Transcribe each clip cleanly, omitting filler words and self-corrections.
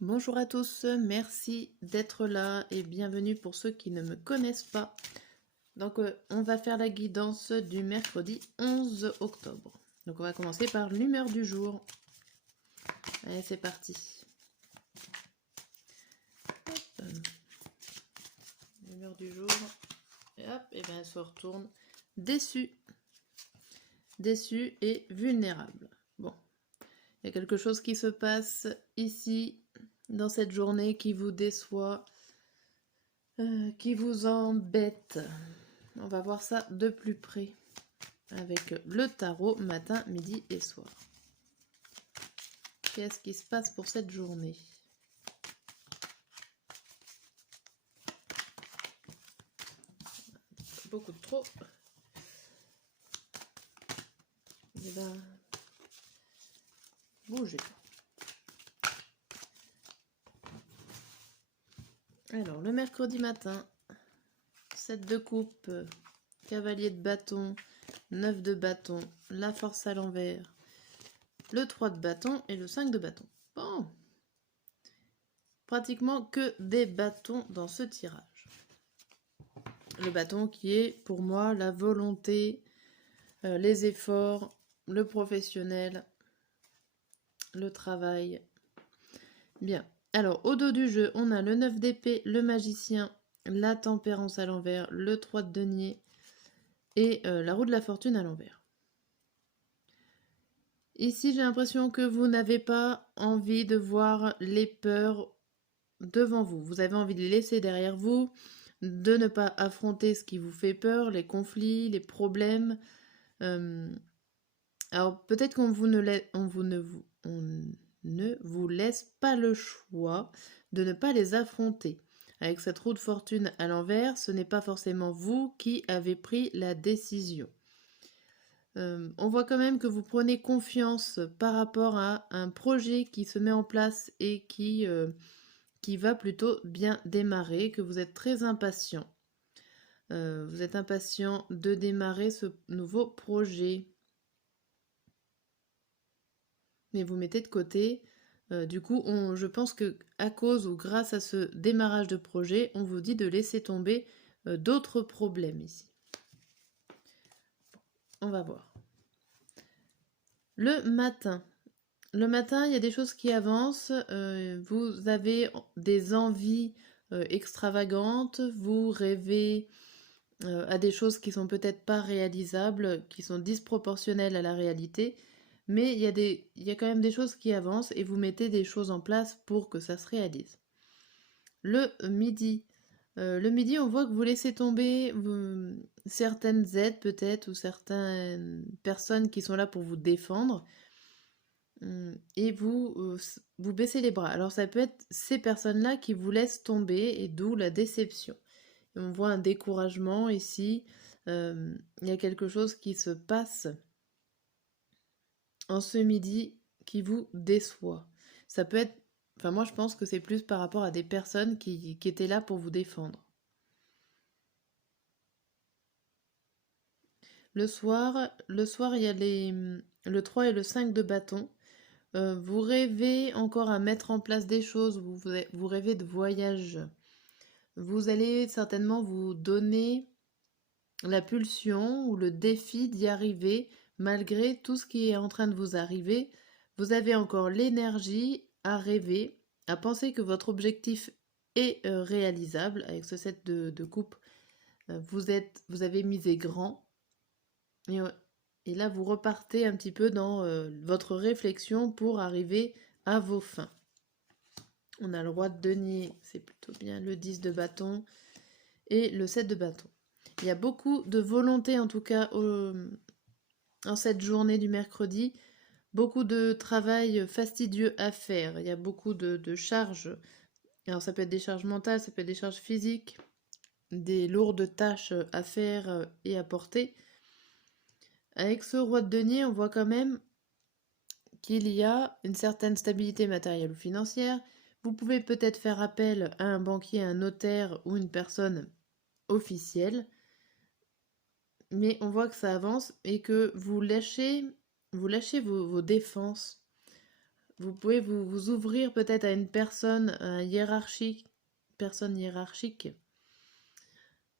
Bonjour à tous, merci d'être là et bienvenue pour ceux qui ne me connaissent pas. Donc on va faire la guidance du mercredi 11 octobre. Donc on va commencer par l'humeur du jour. Allez, c'est parti. L'humeur du jour. Et hop, et bien elle se retourne. Déçu. Déçu et vulnérable. Bon, il y a quelque chose qui se passe ici, dans cette journée, qui vous déçoit, qui vous embête. On va voir ça de plus près avec le tarot matin, midi et soir. Qu'est-ce qui se passe pour cette journée? Beaucoup de trop. Et ben, bougez. Alors, le mercredi matin, 7 de coupe, cavalier de bâton, 9 de bâton, la force à l'envers, le 3 de bâton et le 5 de bâton. Bon, pratiquement que des bâtons dans ce tirage. Le bâton qui est pour moi la volonté, les efforts, le professionnel, le travail. Bien. Alors, au dos du jeu, on a le 9 d'épée, le magicien, la tempérance à l'envers, le 3 de denier et la roue de la fortune à l'envers. Ici, j'ai l'impression que vous n'avez pas envie de voir les peurs devant vous. Vous avez envie de les laisser derrière vous, de ne pas affronter ce qui vous fait peur, les conflits, les problèmes. Alors, peut-être qu'on ne vous laisse pas le choix de ne pas les affronter. Avec cette roue de fortune à l'envers, ce n'est pas forcément vous qui avez pris la décision. On voit quand même que vous prenez confiance par rapport à un projet qui se met en place et qui va plutôt bien démarrer, que vous êtes très impatient. Vous êtes impatient de démarrer ce nouveau projet. Mais vous mettez de côté. Du coup, je pense que à cause ou grâce à ce démarrage de projet, on vous dit de laisser tomber d'autres problèmes ici. On va voir. Le matin. Le matin, il y a des choses qui avancent. Vous avez des envies extravagantes. Vous rêvez à des choses qui sont peut-être pas réalisables, qui sont disproportionnelles à la réalité. Mais il y a quand même des choses qui avancent et vous mettez des choses en place pour que ça se réalise. Le midi. Le midi, on voit que vous laissez tomber certaines aides peut-être ou certaines personnes qui sont là pour vous défendre et vous baissez les bras. Alors ça peut être ces personnes-là qui vous laissent tomber et d'où la déception. Et on voit un découragement ici. Il y a quelque chose qui se passe en ce midi qui vous déçoit. Ça peut être... Enfin, moi, je pense que c'est plus par rapport à des personnes qui étaient là pour vous défendre. Le soir, il y a le 3 et le 5 de bâton. Vous rêvez encore à mettre en place des choses, vous rêvez de voyage. Vous allez certainement vous donner la pulsion ou le défi d'y arriver malgré tout ce qui est en train de vous arriver. Vous avez encore l'énergie à rêver, à penser que votre objectif est réalisable. Avec ce set de coupe, vous avez misé grand. Et là, vous repartez un petit peu dans votre réflexion pour arriver à vos fins. On a le roi de denier, c'est plutôt bien, le 10 de bâton et le 7 de bâton. Il y a beaucoup de volonté en tout cas en cette journée du mercredi, beaucoup de travail fastidieux à faire. Il y a beaucoup de charges. Alors ça peut être des charges mentales, ça peut être des charges physiques, des lourdes tâches à faire et à porter. Avec ce roi de denier, on voit quand même qu'il y a une certaine stabilité matérielle ou financière. Vous pouvez peut-être faire appel à un banquier, un notaire ou une personne officielle. Mais on voit que ça avance et que vous lâchez vos défenses. Vous pouvez vous ouvrir peut-être à une personne personne hiérarchique,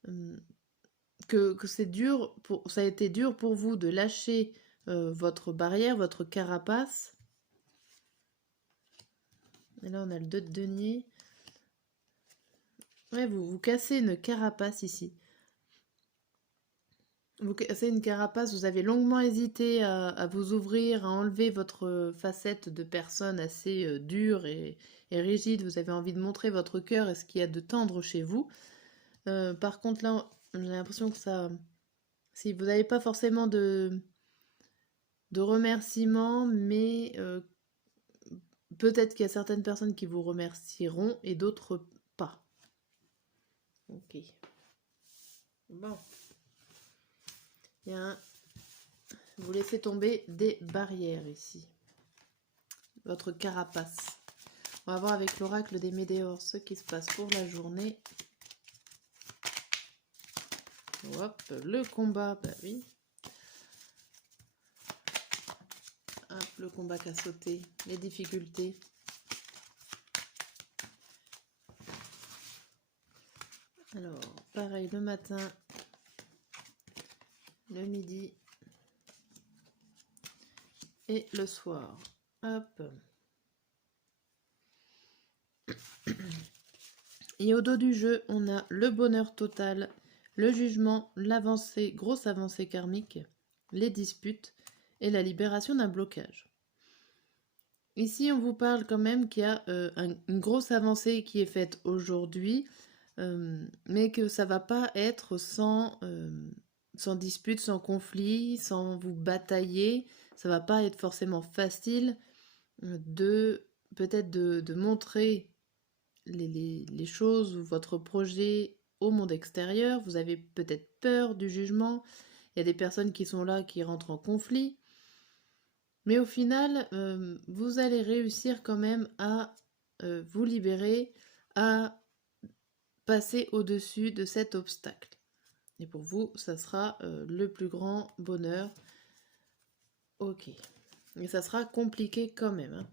hum, que c'est dur, ça a été dur pour vous de lâcher votre barrière, votre carapace. Et là, on a le 2 de denier. Ouais, vous cassez une carapace ici. Vous cassez une carapace, vous avez longuement hésité à vous ouvrir, à enlever votre facette de personne assez dure et rigide. Vous avez envie de montrer votre cœur et ce qu'il y a de tendre chez vous. Par contre, là, j'ai l'impression que ça... Si vous n'avez pas forcément de remerciements, mais peut-être qu'il y a certaines personnes qui vous remercieront et d'autres pas. Ok. Bon. Bien. Vous laissez tomber des barrières ici. Votre carapace. On va voir avec l'oracle des Médéors ce qui se passe pour la journée. Hop, le combat, bah oui. Hop, le combat qu'a sauté, les difficultés. Alors, pareil, le matin, le midi et le soir. Hop. Et au dos du jeu, on a le bonheur total, le jugement, l'avancée, grosse avancée karmique, les disputes et la libération d'un blocage. Ici, on vous parle quand même qu'il y a une grosse avancée qui est faite aujourd'hui, mais que ça va pas être sans dispute, sans conflit, sans vous batailler. Ça va pas être forcément facile peut-être de montrer les choses ou votre projet au monde extérieur. Vous avez peut-être peur du jugement. Il y a des personnes qui sont là qui rentrent en conflit. Mais au final, vous allez réussir quand même à vous libérer, à passer au-dessus de cet obstacle. Et pour vous, ça sera le plus grand bonheur. Ok. Et ça sera compliqué quand même. Hein.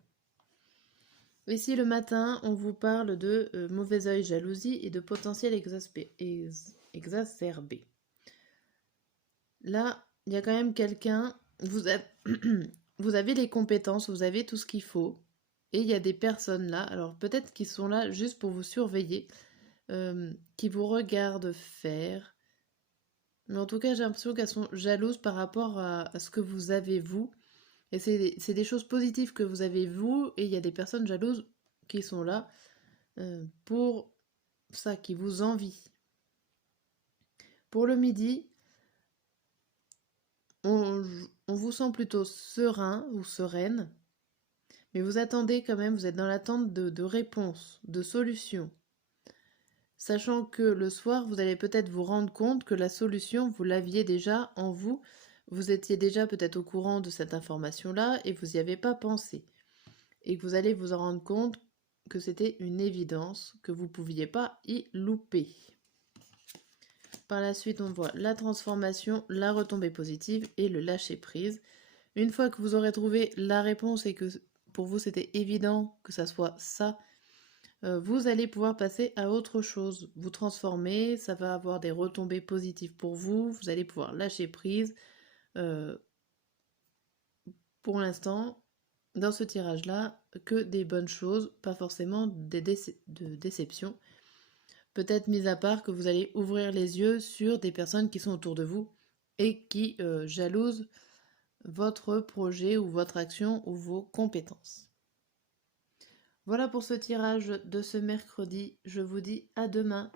Ici, le matin, on vous parle de mauvais œil, jalousie et de potentiel exacerbé. Là, il y a quand même quelqu'un... Vous avez les compétences, vous avez tout ce qu'il faut. Et il y a des personnes là, alors peut-être qu'ils sont là juste pour vous surveiller, qui vous regardent faire. Mais en tout cas, j'ai l'impression qu'elles sont jalouses par rapport à ce que vous avez vous. Et c'est des choses positives que vous avez vous, et il y a des personnes jalouses qui sont là pour ça, qui vous envient. Pour le midi, on vous sent plutôt serein ou sereine, mais vous attendez quand même, vous êtes dans l'attente de réponses, de solutions. Sachant que le soir, vous allez peut-être vous rendre compte que la solution, vous l'aviez déjà en vous. Vous étiez déjà peut-être au courant de cette information-là et vous n'y avez pas pensé. Et que vous allez vous en rendre compte que c'était une évidence, que vous ne pouviez pas y louper. Par la suite, on voit la transformation, la retombée positive et le lâcher-prise. Une fois que vous aurez trouvé la réponse et que pour vous c'était évident que ça soit ça, vous allez pouvoir passer à autre chose. Vous transformer, ça va avoir des retombées positives pour vous, vous allez pouvoir lâcher prise. Pour l'instant, dans ce tirage-là, que des bonnes choses, pas forcément de déception. Peut-être mis à part que vous allez ouvrir les yeux sur des personnes qui sont autour de vous et qui jalousent votre projet ou votre action ou vos compétences. Voilà pour ce tirage de ce mercredi. Je vous dis à demain.